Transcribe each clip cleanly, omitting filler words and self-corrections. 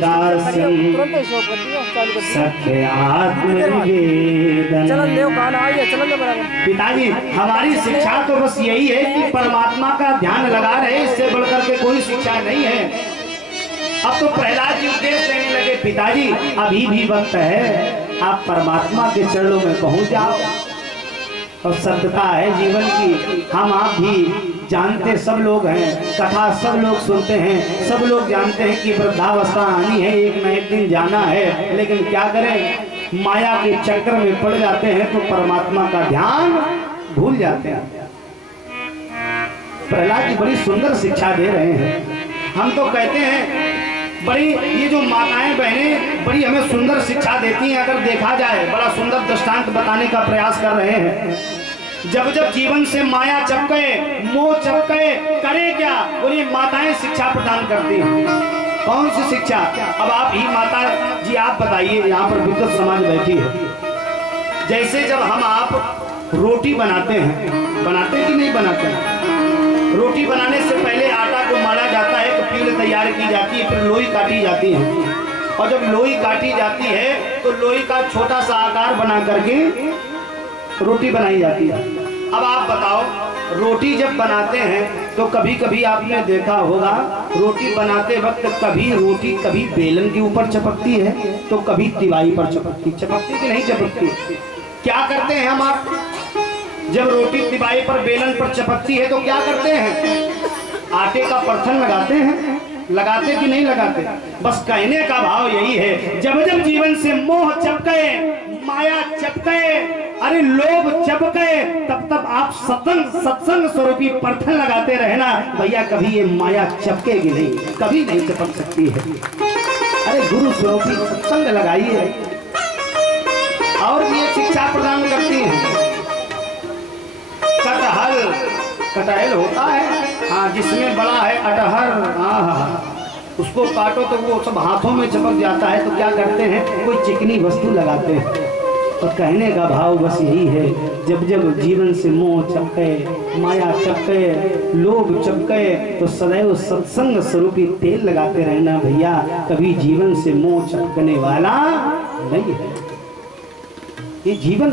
दासी सत्य आत्मनिवेदन। पिताजी हमारी शिक्षा तो बस यही है कि परमात्मा का ध्यान लगा रहे, इससे बढ़कर के कोई शिक्षा नहीं है। अब तो प्रहलाद जी उपदेश देने लगे, पिताजी अभी भी वक्त है, आप परमात्मा के चरणों में पहुंच जाओ। और सत्यता है जीवन की, हम आप भी जानते सब लोग हैं, कथा सब लोग सुनते हैं, सब लोग जानते हैं कि वृद्धावस्था आनी है, एक न एक दिन जाना है, लेकिन क्या करें, माया के चक्कर में पड़ जाते हैं तो परमात्मा का ध्यान भूल जाते हैं। प्रहलाद जी बड़ी सुंदर शिक्षा दे रहे हैं। हम तो कहते हैं बड़ी, ये जो माताएं बहनें बड़ी हमें सुंदर शिक्षा देती हैं, अगर देखा जाए बड़ा सुंदर दृष्टांत बताने का प्रयास कर रहे हैं। जब जब जीवन से माया चपके, मोह चपके, करे क्या, और ये माताएं शिक्षा प्रदान करती हैं। कौन सी शिक्षा? अब आप ही माता जी आप बताइए, यहाँ पर विद्वत समाज बैठी है। जैसे जब हम आप रोटी बनाते हैं, बनाते कि नहीं बनाते हैं? रोटी बनाने से पहले आटा को माड़ा जाता है, पील तैयार की जाती है, फिर लोई काटी जाती है, और जब लोई काटी जाती है तो लोई का छोटा सा आकार बना करके रोटी बनाई जाती है। अब आप बताओ, रोटी जब बनाते हैं तो कभी कभी आपने देखा होगा, रोटी बनाते वक्त कभी रोटी कभी बेलन के ऊपर चपकती है तो कभी तिवाई पर चपकती कि नहीं चपकती? क्या करते हैं हम आप? जब रोटी तिवाई पर बेलन पर चपकती है तो क्या करते हैं? आटे का परथन लगाते हैं, लगाते कि नहीं लगाते? बस कहने का भाव यही है, जब जब जीवन से मोह चपके, माया चपके, अरे लोभ चपके, तब तब आप सत्संग स्वरूपी परथन लगाते रहना भैया, कभी ये माया चपकेगी नहीं, कभी नहीं चपक सकती है। अरे गुरु स्वरूपी सत्संग लगाइए। और ये शिक्षा प्रदान करती है। कटहल होता है, हाँ, जिसमें बड़ा है अटहर, हाँ, उसको काटो तो वो सब हाथों में चिपक जाता है, तो क्या करते हैं, कोई चिकनी वस्तु लगाते हैं। और कहने का भाव बस यही है, जब जब जीवन से मोह चपके, माया चपके, लोभ चपके, तो सदैव सत्संग स्वरूपी तेल लगाते रहना भैया, कभी जीवन से मोह चपकने वाला नहीं है। ये जीवन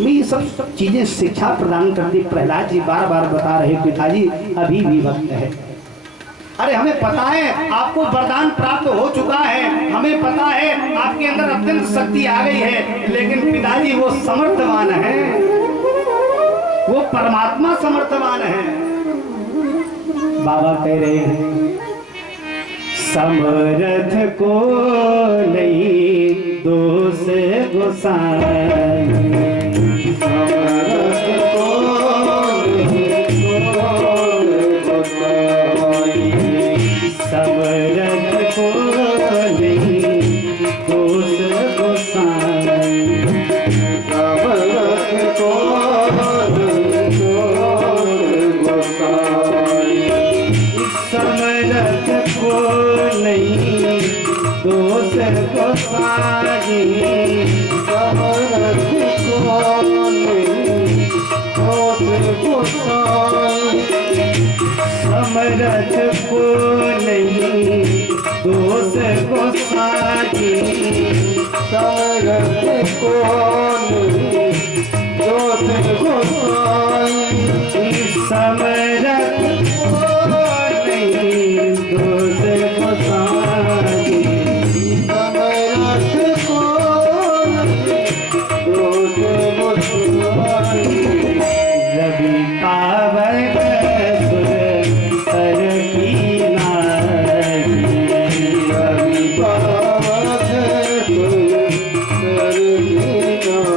में ये सब चीजें शिक्षा प्रदान करती। प्रहलाद जी बार बार बता रहे, पिताजी अभी भी वक्त है। अरे हमें पता है आपको वरदान प्राप्त हो चुका है, हमें पता है आपके अंदर अत्यंत शक्ति आ गई है, लेकिन पिताजी वो समर्थवान है, वो परमात्मा समर्थवान है। बाबा कह रहे हैं, समर्थ को नहीं दोष गोसाई, समरथ को नहीं दोष गोसाई, समरथ को नहीं दोष गोसाई, समरथ को नहीं दोष गोसाई, समरथ को नहीं दोष गोसाई। रवि पावन Oh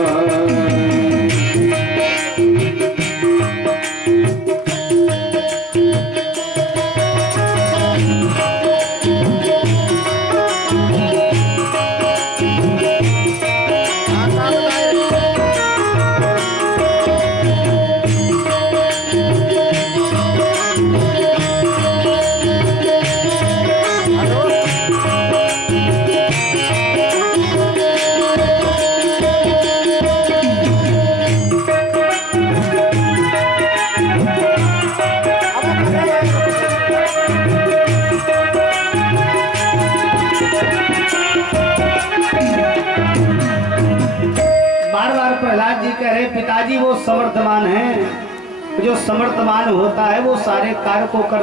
बार प्रहलाद जी कह रहे पिताजी वो समर्थमान हैं, जो समर्थमान होता है वो सारे कार्य को कर